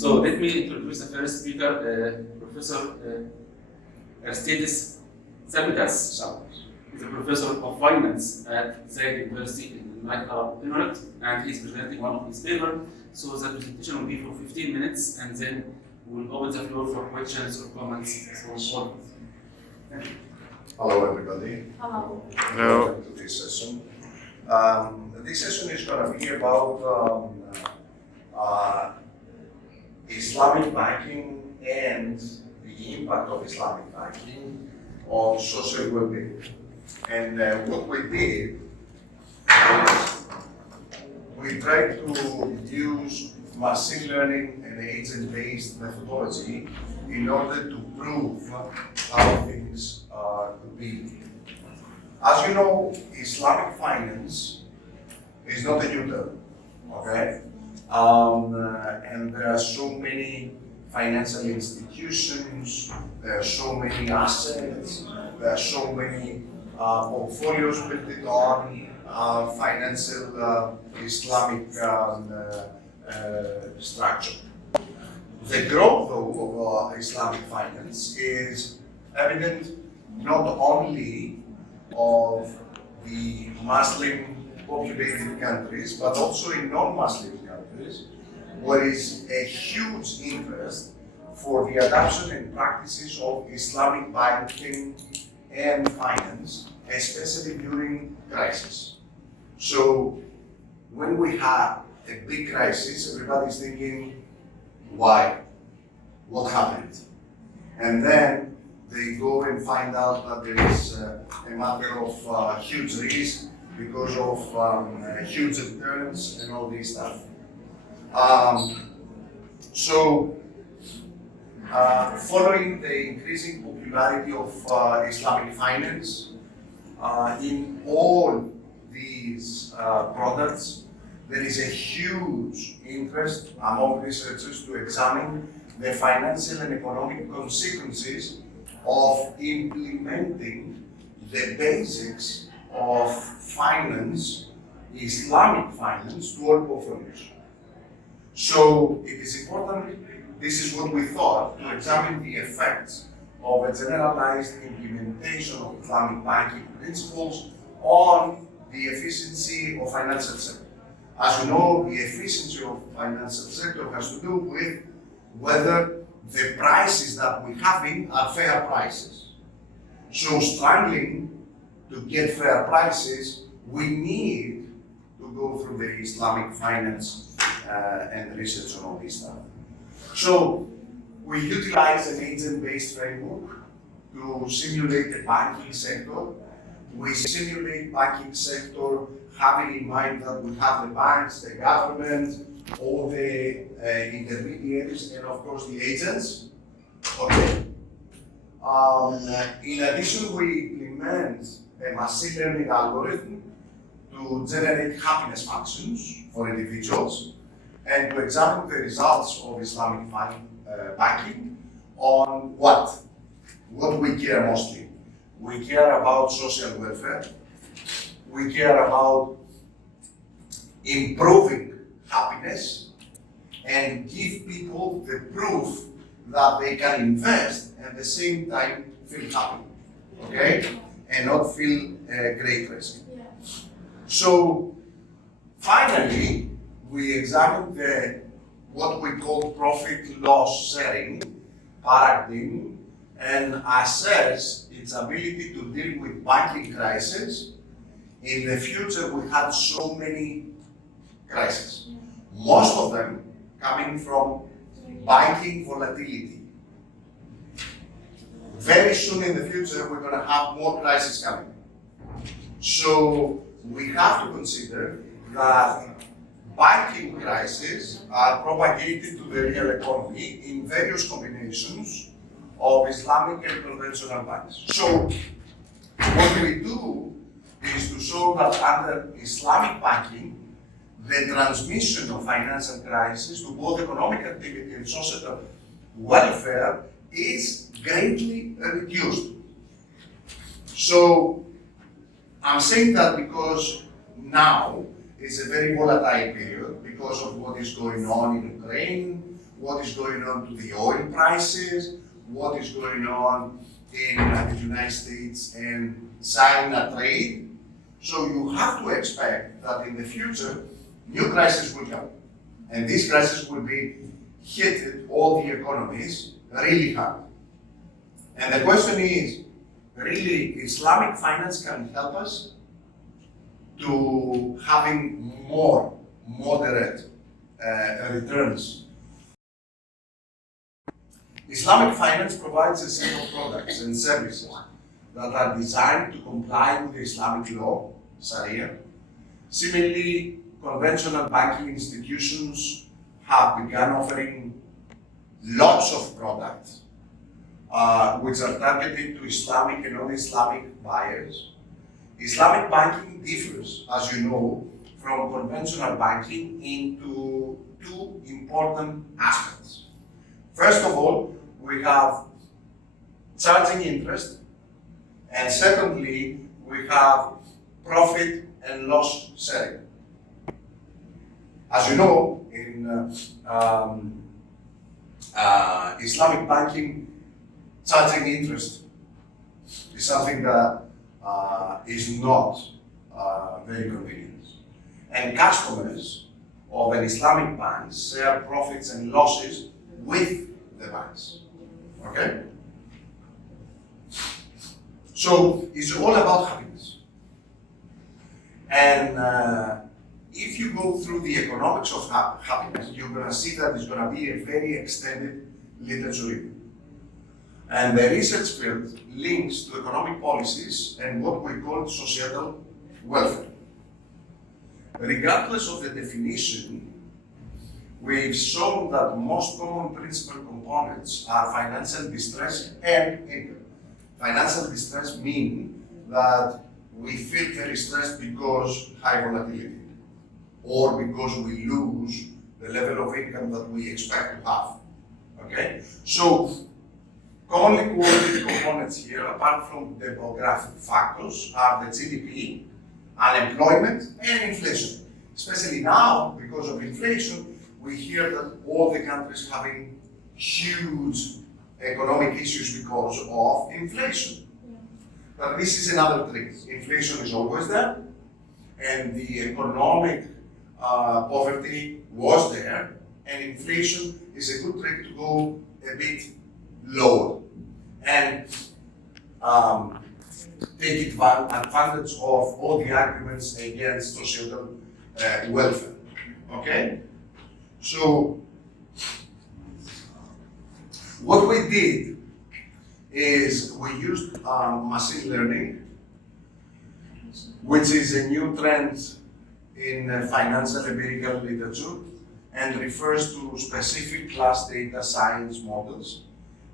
So let me introduce the first speaker, Professor Aristides Sabitas. He's a professor of finance at Zayed University in the United Arab Emirates, and he's presenting one of his papers. So the presentation will be for 15 minutes, and then we'll open the floor for questions or comments. So, thank you. Hello, everybody. Hello. Welcome to this session. This session is going to be about Islamic banking and the impact of Islamic banking on social well-being. And what we did is we tried to use machine learning and agent-based methodology in order to prove how things could be. As you know, Islamic finance is not a new term, okay? And there are so many financial institutions, there are so many assets, there are so many portfolios built on financial Islamic structure. The growth, though, of Islamic finance is evident not only of the Muslim populated countries, but also in non-Muslim countries, where is a huge interest for the adoption and practices of Islamic banking and finance, especially during crisis. So when we have a big crisis, everybody's thinking, why? What happened? And then they go and find out that there is a matter of huge risk because of huge returns and all this stuff. Following the increasing popularity of Islamic finance in all these products, there is a huge interest among researchers to examine the financial and economic consequences of implementing the basics of finance, Islamic finance, to all portfolios. So it is important, this is what we thought, to examine the effects of a generalized implementation of Islamic banking principles on the efficiency of financial sector. As you know, the efficiency of financial sector has to do with whether the prices that we're having are fair prices. So struggling to get fair prices, we need to go through the Islamic finance and research on all this stuff. So we utilize an agent-based framework to simulate the banking sector. We simulate banking sector having in mind that we have the banks, the government, all the intermediaries, and of course the agents. Okay. In addition, we implement a machine learning algorithm to generate happiness functions for individuals and to examine the results of Islamic banking on what? What we care mostly. We care about social welfare. We care about improving happiness and give people the proof that they can invest and at the same time feel happy, okay? And not feel great risk. Yeah. So finally, we examined what we call profit-loss sharing paradigm and assess its ability to deal with banking crisis. In the future, we had so many crises, most of them coming from banking volatility. Very soon in the future, we're going to have more crises coming. So we have to consider that banking crises are propagated to the real economy in various combinations of Islamic and conventional banks. So what we do is to show that under Islamic banking, the transmission of financial crisis to both economic activity and social welfare is greatly reduced. So I'm saying that because now is a very volatile period because of what is going on in Ukraine, what is going on to the oil prices, what is going on in the United States and China trade. So you have to expect that in the future, new crises will come. And these crises will be hit all the economies really hard. And the question is, really, Islamic finance can help us to having more moderate returns. Islamic finance provides a set of products and services that are designed to comply with Islamic law, Sharia. Similarly, conventional banking institutions have begun offering lots of products which are targeted to Islamic and non-Islamic buyers. Islamic banking differs, as you know, from conventional banking into two important aspects. First of all, we have charging interest, and secondly, we have profit and loss sharing. As you know, in Islamic banking, charging interest is something that is not very convenient. And customers of an Islamic bank share profits and losses with the banks. Okay? So it's all about happiness. And if you go through the economics of happiness, you're going to see that it's going to be a very extended literature review. And the research field links to economic policies and what we call societal welfare. Regardless of the definition, we've shown that most common principal components are financial distress and income. Financial distress means that we feel very stressed because high volatility, or because we lose the level of income that we expect to have. Okay? So, commonly quoted components here, apart from demographic factors, are the GDP, unemployment, and inflation. Especially now, because of inflation, we hear that all the countries having huge economic issues because of inflation. But this is another trick. Inflation is always there, and the economic poverty was there, and inflation is a good trick to go a bit lower and take advantage of all the arguments against societal welfare. Okay? So, what we did is we used machine learning, which is a new trend in financial empirical literature and refers to specific class data science models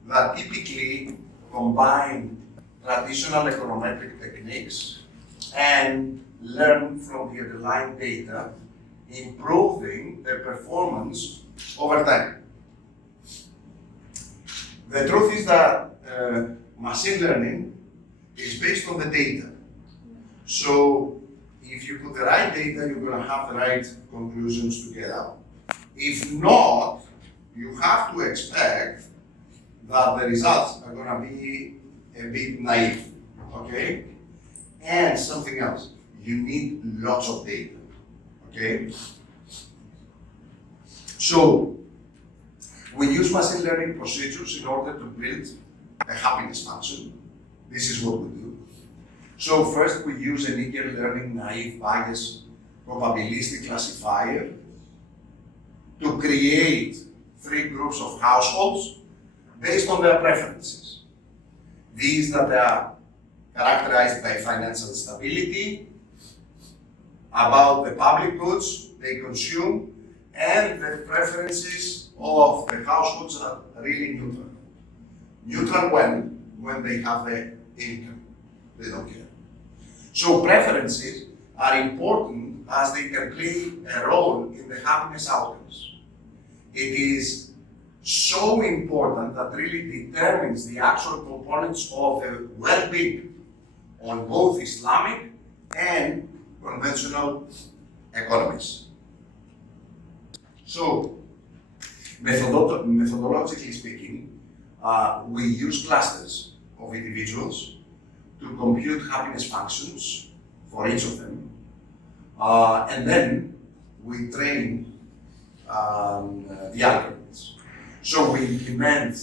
that typically combine traditional econometric techniques and learn from the underlying data, improving their performance over time. The truth is that machine learning is based on the data. So if you put the right data, you're going to have the right conclusions to get out. If not, you have to expect that the results are going to be a bit naive, okay? And something else, you need lots of data, okay? So, we use machine learning procedures in order to build a happiness function. This is what we do. So first we use a linear learning naive bias probabilistic classifier to create 3 groups of households based on their preferences. These that are characterized by financial stability, about the public goods they consume, and the preferences of the households are really neutral. Neutral when they have the income, they don't care. So preferences are important as they can play a role in the happiness outcomes. It is so important that really determines the actual components of the well-being on both Islamic and conventional economies. So, Methodologically speaking, we use clusters of individuals to compute happiness functions for each of them, and then we train the algorithms. So we implement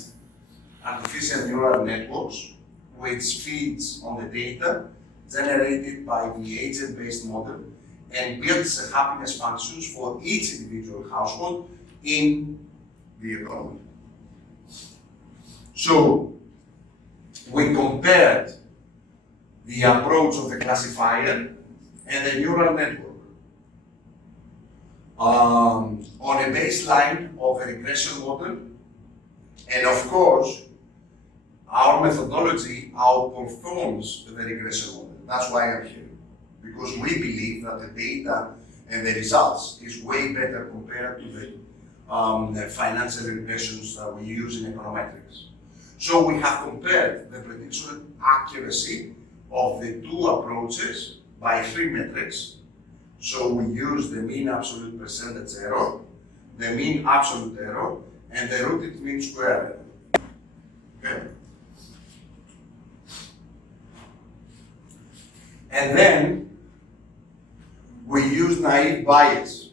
artificial neural networks which feeds on the data generated by the agent-based model and builds the happiness functions for each individual household in the economy. So we compared the approach of the classifier and the neural network on a baseline of a regression model, and of course, our methodology outperforms the regression model. That's why I'm here, because we believe that the data and the results is way better compared to the financial regressions that we use in econometrics. So we have compared the prediction accuracy of the two approaches by three metrics. So we use the mean absolute percentage error, the mean absolute error, and the rooted mean square error. Okay? And then we use naive Bayes.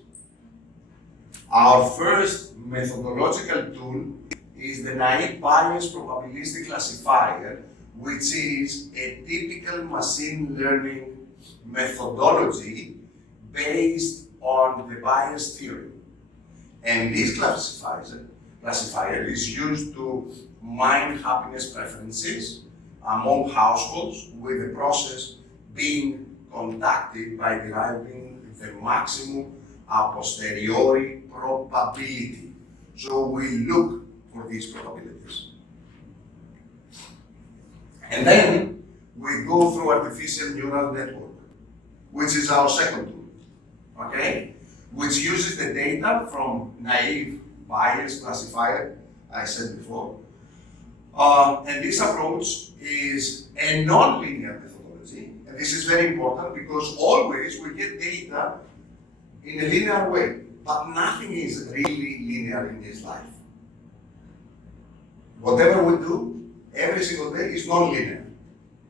Our first methodological tool is the naive Bayes probabilistic classifier, which is a typical machine learning methodology based on the Bayes theory. And this classifier is used to mine happiness preferences among households, with the process being conducted by deriving the maximum a posteriori probability. So we look for these probabilities. And then we go through artificial neural network, which is our second tool, okay? Which uses the data from naive Bayes classifier, I said before. And this approach is a non-linear methodology. And this is very important because always we get data in a linear way, but nothing is really linear in this life. Whatever we do every single day is non-linear,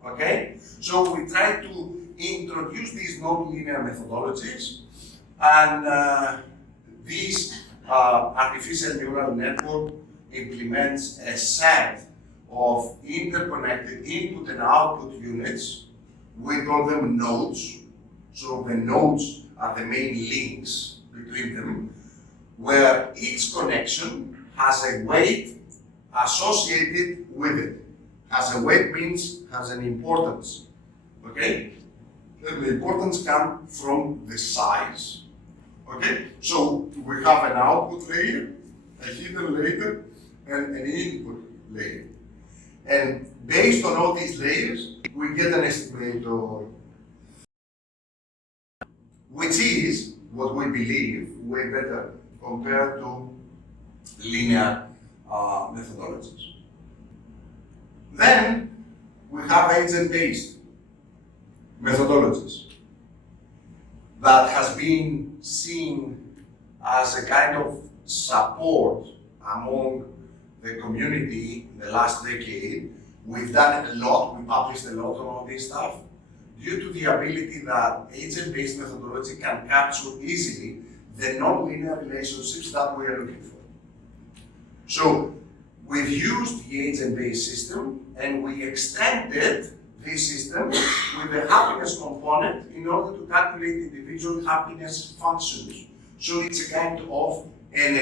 okay? So we try to introduce these non-linear methodologies, and this artificial neural network implements a set of interconnected input and output units. We call them nodes. So the nodes are the main links between them, where each connection has a weight associated with it. Has a weight means has an importance, okay? And the importance comes from the size, okay? So we have an output layer, a hidden layer, and an input layer. And based on all these layers, we get an estimator, which is what we believe way better compared to linear methodologies. Then we have agent-based methodologies that has been seen as a kind of support among the community in the last decade. We've done a lot, we published a lot on all this stuff, due to the ability that agent-based methodology can capture easily the non-linear relationships that we are looking for. So we've used the agent-based system and we extended this system with the happiness component in order to calculate individual happiness functions. So it's a kind of an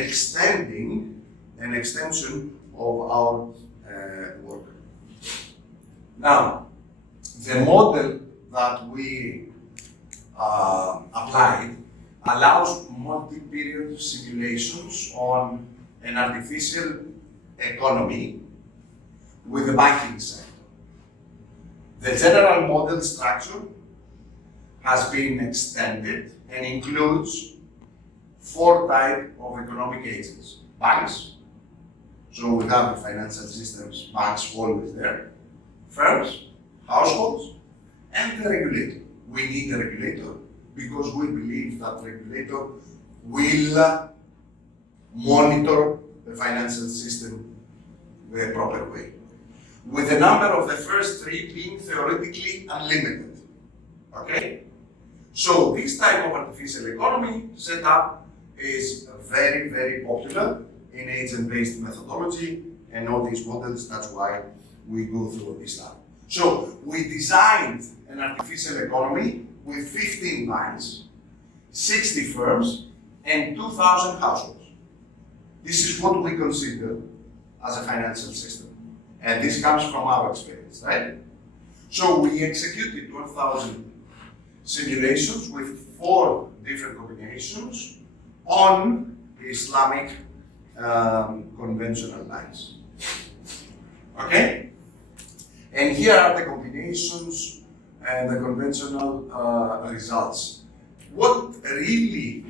extension of our work. Now, the model that we applied allows multi-period simulations on an artificial economy with the banking sector. The general model structure has been extended and includes 4 types of economic agents. Banks, so we have the financial systems, banks always there. Firms, households, and the regulator. We need a regulator because we believe that regulator will monitor the financial system the proper way, with the number of the first three being theoretically unlimited. Okay? So this type of artificial economy setup is very, very popular in agent-based methodology and all these models. That's why we go through Islam. So we designed an artificial economy with 15 banks, 60 firms, and 2,000 households. This is what we consider as a financial system. And this comes from our experience, right? So we executed 12,000 simulations with 4 different combinations on Islamic conventional banks. Okay? And here are the combinations and the conventional results. What really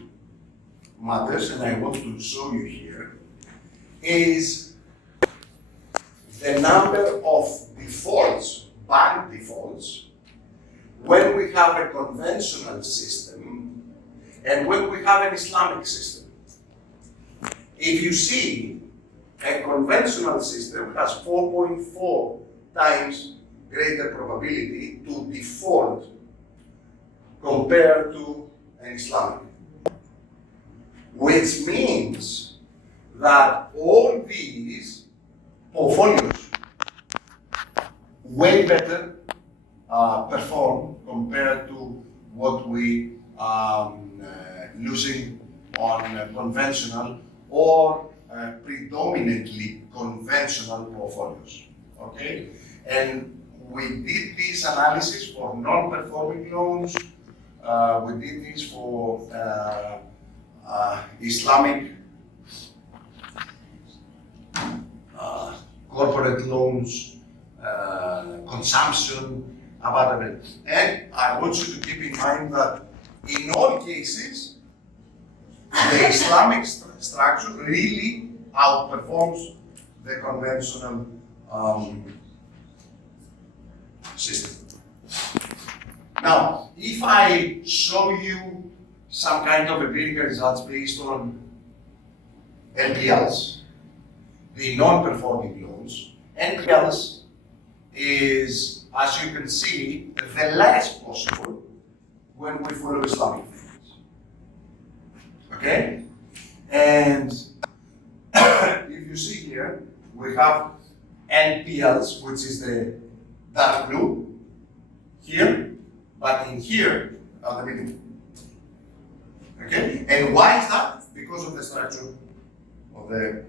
matters, and I want to show you here, is the number of defaults, bank defaults, when we have a conventional system and when we have an Islamic system. If you see, a conventional system has 4.4 times greater probability to default compared to an Islamic. Which means that all these portfolios way better perform compared to what we losing on conventional or predominantly conventional portfolios. Okay, and we did this analysis for non-performing loans. We did this for Islamic corporate loans, consumption, abandonment. And I want you to keep in mind that in all cases, the Islamic structure really outperforms the conventional system. Now, if I show you some kind of empirical results based on NPLs, the non-performing loans, NPLs is, as you can see, the less possible when we follow Islamic finance. Okay? And if you see here, we have NPLs, which is the dark blue here, but in here at the middle. Okay? And why is that? Because of the structure of the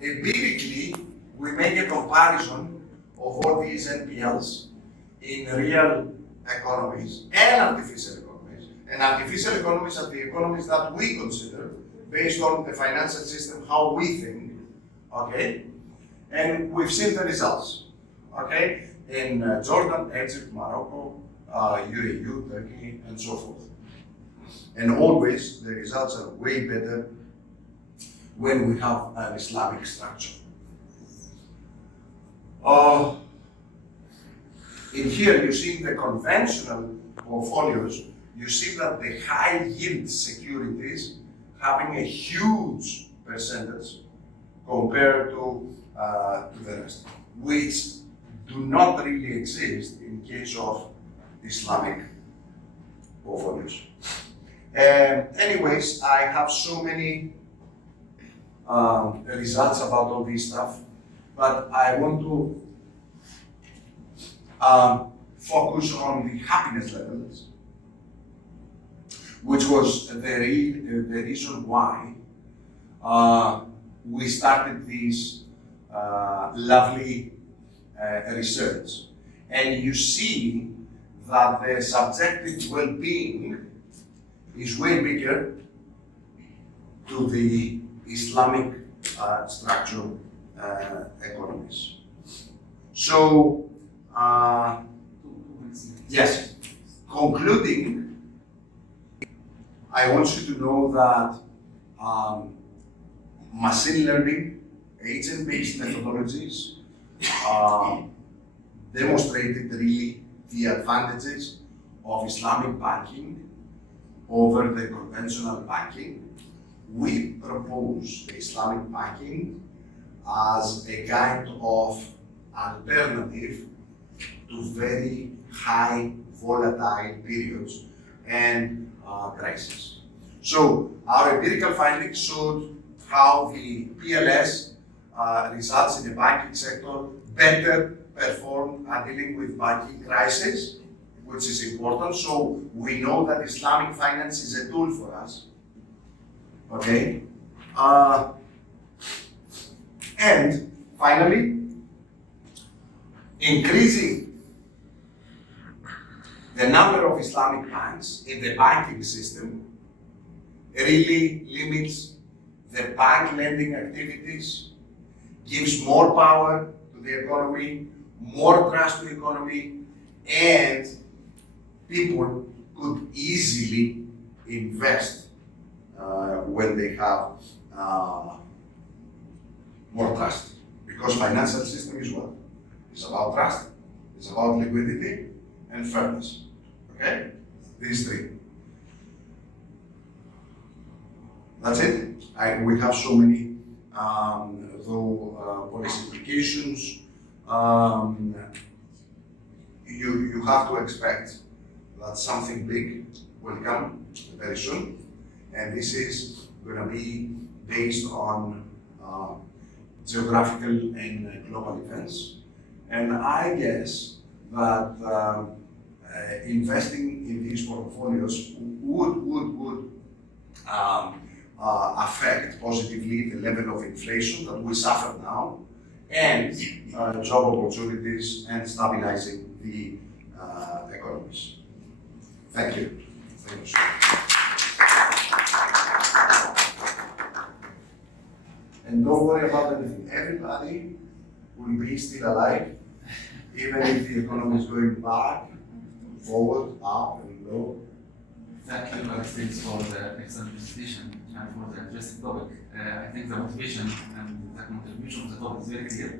empirically, we make a comparison of all these NPLs in real economies and artificial economies. And artificial economies are the economies that we consider based on the financial system, how we think, okay? And we've seen the results, okay? In Jordan, Egypt, Morocco, UAE, Turkey, and so forth. And always the results are way better when we have an Islamic structure. In here, you see the conventional portfolios, you see that the high yield securities having a huge percentage compared to the rest, which do not really exist in case of Islamic portfolios. Anyways, I have so many results about all this stuff, but I want to focus on the happiness levels, which was the reason why we started this lovely research. And you see that the subjective well-being is way bigger to the Islamic structure economies. So, yes, concluding, I want you to know that machine learning, agent-based methodologies demonstrated really the advantages of Islamic banking over the conventional banking. we propose the Islamic banking as a kind of alternative to very high volatile periods and crises. So our empirical findings showed how the PLS results in the banking sector better performed at dealing with banking crisis, which is important. So we know that Islamic finance is a tool for us. Okay? And finally, increasing the number of Islamic banks in the banking system really limits the bank lending activities, gives more power to the economy, more trust to the economy, and people could easily invest when they have more trust. Because financial system is what? It's about trust, it's about liquidity and fairness. Okay? These three. That's it. We have so many policy implications. You have to expect that something big will come very soon, and this is going to be based on geographical and global events. And I guess that investing in these portfolios would affect positively the level of inflation that we suffer now, and job opportunities and stabilizing the economies. Thank you. Thank you so much. And don't worry about anything. Everybody will be still alive, even if the economy is going back, forward, up, and low. Thank you, Alexis, for the excellent presentation and for the interesting topic. I think the motivation and the contribution to the topic is very clear.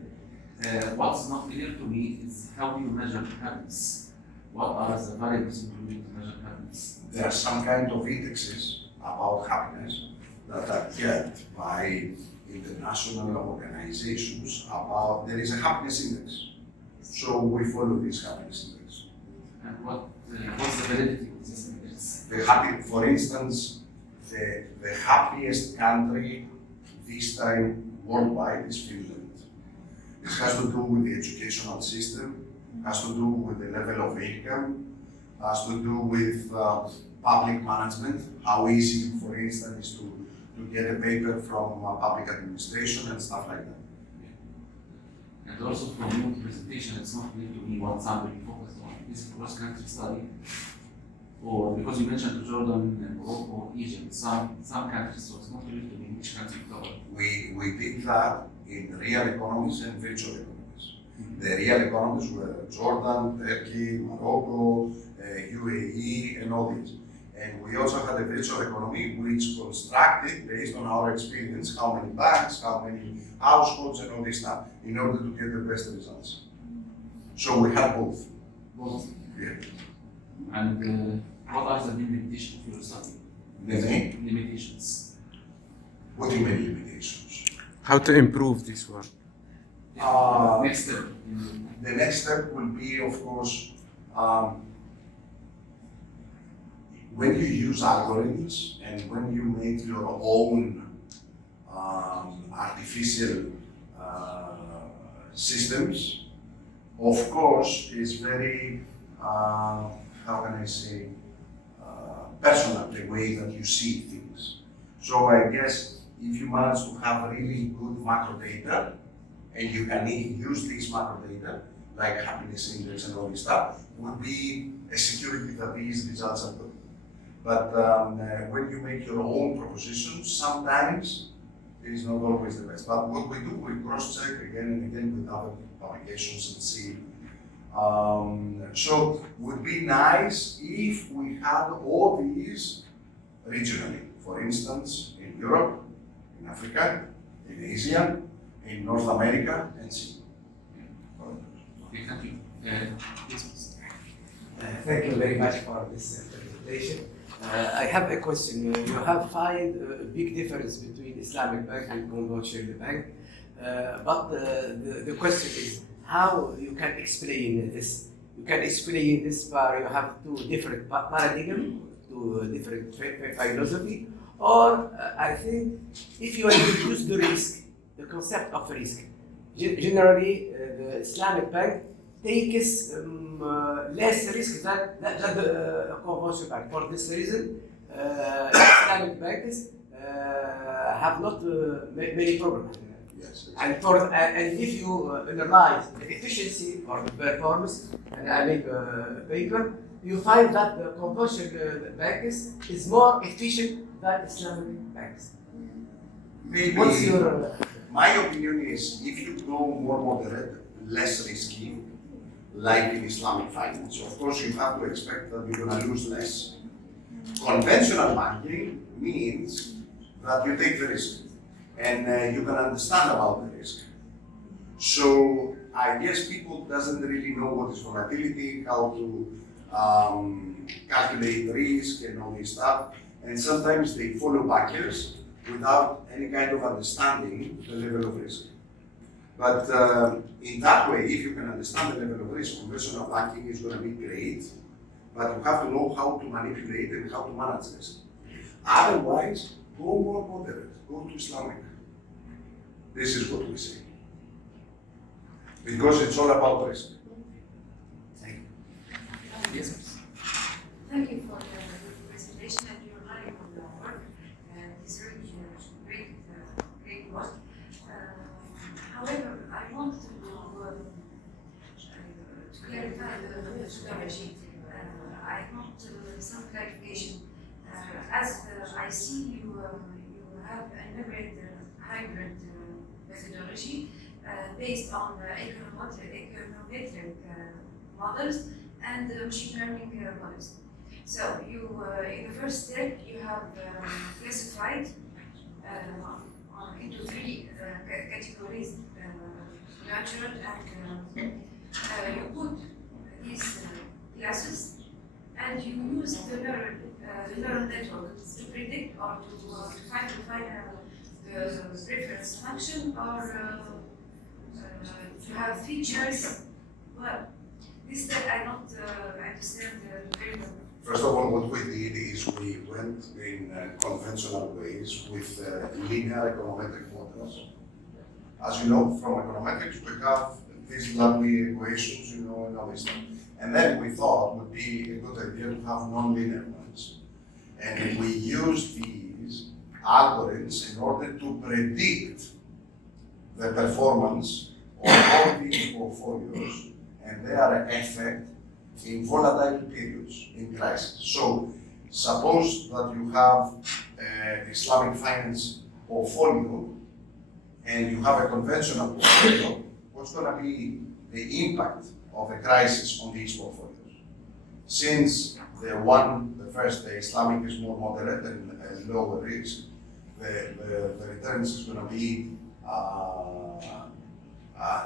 What's not clear to me is how do you measure happiness? What are the variables you need to measure happiness? There are some kind of indexes about happiness that are kept by international organizations about, there is a happiness index. So we follow this happiness index. And what's the validity of this index? For instance, the happiest country this time worldwide is Finland. This has to do with the educational system, has to do with the level of income, has to do with public management, how easy, for instance, is to get a paper from public administration and stuff like that. And also from your presentation, it's not clear to me what sample you focused on. Is it cross-country study? Or because you mentioned Jordan and Morocco, Egypt, some countries, so it's not clear to me which country you covered. We did that in real economies and virtual economies. Mm-hmm. The real economies were Jordan, Turkey, Morocco, UAE, and all these. And we also had a virtual economy which constructed based on our experience how many banks, how many households, and all this stuff in order to get the best results. So we had both. Both? Yeah. And what are the limitations of your study? The main? Limitations. What do you mean limitations? How to improve this one? Next step. The next step will be, of course, when you use algorithms and when you make your own artificial systems, of course, is very, how can I say, personal, the way that you see things. So I guess if you manage to have really good macro data, and you can use these macro data, like happiness index and all this stuff, would be a security that these results are good. But when you make your own propositions, sometimes it is not always the best. But what we do, we cross-check again and again with other publications and see. So it would be nice if we had all these regionally. For instance, in Europe, in Africa, in Asia, in North America, and see. Okay, thank you. Thank you very much for this presentation. I have a question. You have find a big difference between Islamic bank and conventional bank, but the question is how you can explain this. You can explain this by you have two different paradigm, two different philosophy, or I think if you introduce the risk, the concept of risk. Generally, the Islamic bank takes less risk than the conventional bank. For this reason, Islamic banks have not many problems. Yes. And if you analyze the efficiency or the performance, and I make a paper, you find that the conventional banks is more efficient than Islamic banks. Maybe. What's your My opinion is if you go more moderate, less risky, like in Islamic finance, of course you have to expect that you're going to lose less. Conventional banking means that you take the risk and you can understand about the risk. So I guess people doesn't really know what is volatility, how to calculate risk and all this stuff, and sometimes they follow backers without any kind of understanding the level of risk. But in that way, if you can understand the level of risk, conventional banking is going to be great, but you have to know how to manipulate and how to manage risk. Otherwise, go more moderate, go to Islamic. This is what we say. Because it's all about risk. thank you. Yes. Thank you for the presentation and your knowledge on the work. It's really great work. However, I want to clarify the methodology. I want some clarification. As I see you have a hybrid methodology based on econometric models and machine learning models. So you, in the first step, you have classified into three categories: natural, and you put these classes, and you use the neural network to predict or to find the reference function or to have features. Well, this that I don't understand very well. First of all, what we did is we went in conventional ways with linear econometric models. As you know, from econometrics, we have these lovely equations, and all this stuff. And then we thought it would be a good idea to have non-linear ones. And we used these algorithms in order to predict the performance of all these portfolios and their effect in volatile periods, in crisis. So, suppose that you have Islamic finance portfolio and you have a conventional portfolio, what's going to be the impact of a crisis on these portfolios? Since the first, the Islamic is more moderate and lower risk, the returns is going to be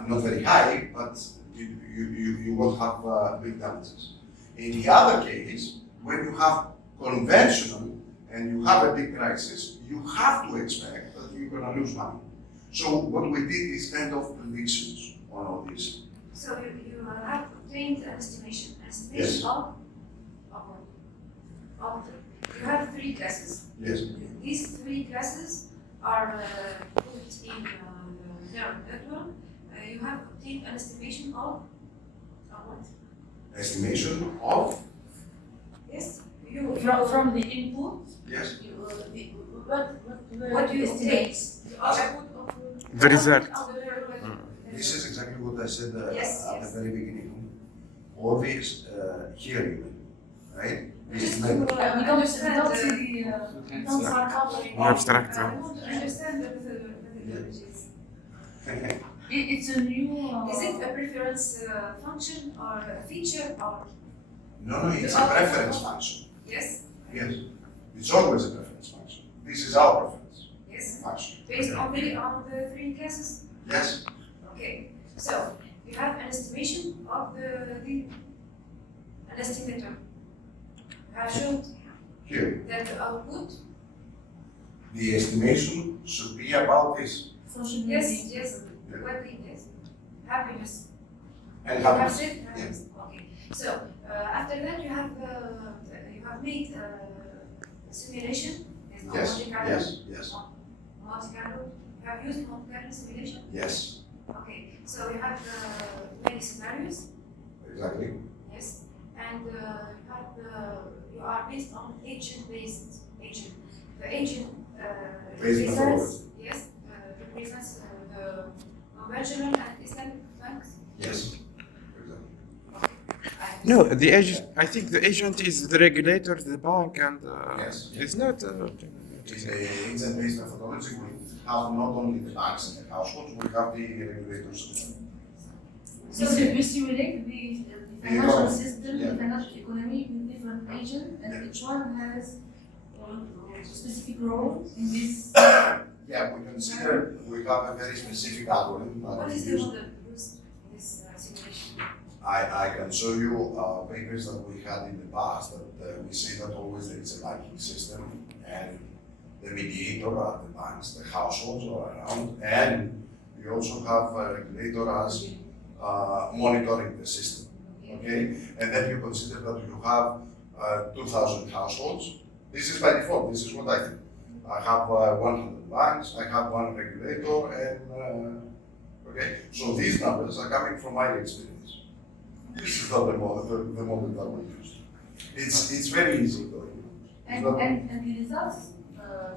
not very high, but you will have big damages. In the other case, when you have conventional and you have a big crisis, you have to expect that you're going to lose money. So what we did is kind of predictions on all this. So you have obtained an estimation Yes. of you have three classes. Yes. These three classes are put in neural network. You have obtained an estimation of what? Estimation of? Yes. From the input, Yes. What do you estimate? The result. This is exactly what I said Yes, at yes. the very beginning. All these here, right? This is like, we don't see Abstract. I want to understand the methodologies. it's a new. Is it a preference function or a feature or no, it's a preference function. yes? Yes. It's always a preference function. This is our preference Yes. function. Based on the three classes? Yes. Okay. So you have an estimation of an estimator. Showed Here, That the output? the estimation should be about this. Social Yes, media. yes. What we yes. Happiness. And You have happiness. said happiness. Okay. So after that you have made simulation. Yes. on Yes, Monte Carlo. yes, yes, Monte Carlo. You have used Monte Carlo simulation. yes, Okay. So you have many scenarios. exactly. Yes. And you are based on agent. The agent Based represents yes represents the conventional and Islamic banks. Yes, exactly. No, the agent. I think the agent is the regulator, the bank, and Yes. it's not. It's a agent-based methodology. We have not only the banks and the households, we have the regulators as well. So we simulate the financial economy. system, Yeah. the financial economy with different agents, and each one has a specific role in this. Yeah, we consider we have a very specific algorithm that What we is the use. model used in this simulation? I can show you papers that we had in the past that we say that always there is a banking system and the mediator are the banks, the households are around, and we also have a regulator as monitoring the system. Okay, and then you consider that you have 2,000 households. This is by default. This is what I think. I have 100 banks. I have one regulator, and okay. So these numbers are coming from my experience. This is not the model that we use. It's very easy though. It's not- And the results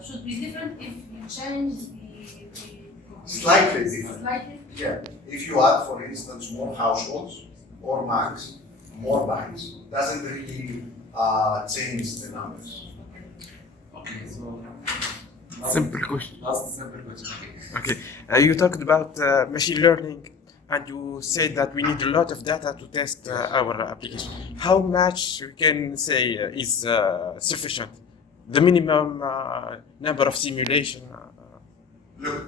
should be different if you change the Slightly different. Slightly. Yeah, if you add, for instance, more households or banks, more banks, doesn't really change the numbers. Okay, so Simple question. last simple question. Okay. Okay, you talked about machine learning, and you said that we need a lot of data to test our application. How much we can say is sufficient? The minimum number of simulation. Look,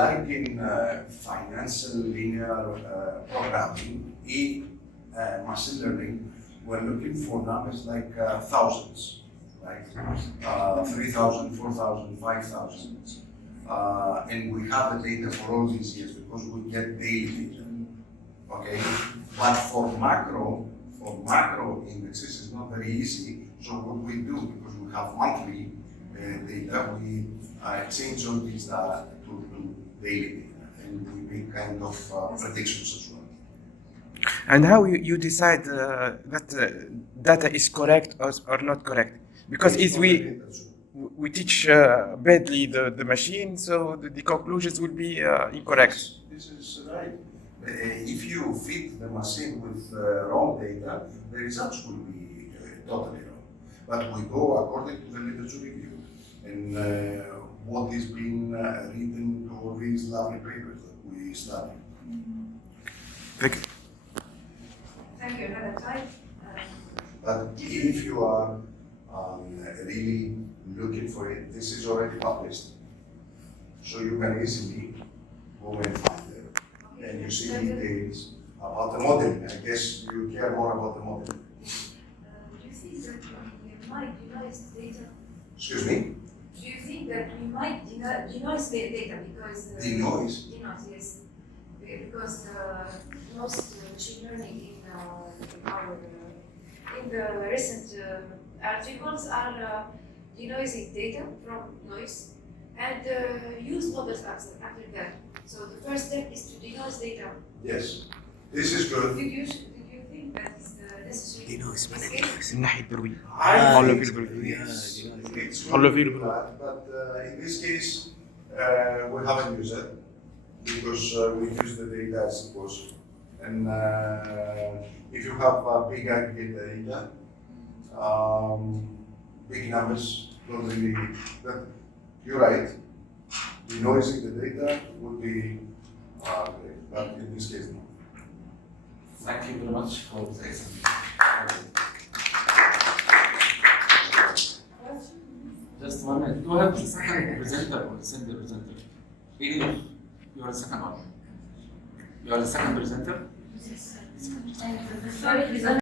like in financial linear programming, machine learning, we're looking for numbers like thousands, like 3,000, 4,000, 5,000. And we have the data for all these years because we get daily data. Okay, but for macro indexes, it's not very easy. So what we do, because we have monthly data, we change all these data to daily data, and we make kind of predictions as well. And how you decide that data is correct or not correct? Because Based if on the we data, so we teach badly the machine, so the conclusions will be incorrect. This is right. If you feed the machine with wrong data, the results will be totally wrong. But we go according to the literature review and what is being written to all these lovely papers that we study. Thank you. Thank you. Another time. But if you are really looking for it, this is already published. So you can easily go and find it. And you see details about the modeling. I guess you care more about the modeling. Do you think that we might denoise data? Excuse me? Do you think that we might denoise the data because The noise. denoise, yes, because most machine learning in the recent articles are denoising data from noise and use models after that. So the first step is to denoise data. Yes. This is good. Did you think that is necessary? Denoise in this case? من ناحية البروي. I All think available. it's good All to available. do that, but in this case, we haven't used it because we use the data as it was. And if you have big aggregate data, big numbers don't really. You're right. Denoising the data would be great, but in this case, no. Thank you very much for the excellent. Just 1 minute. You have the second presenter or the single presenter. Any you are the second one. You are the second presenter. And the third is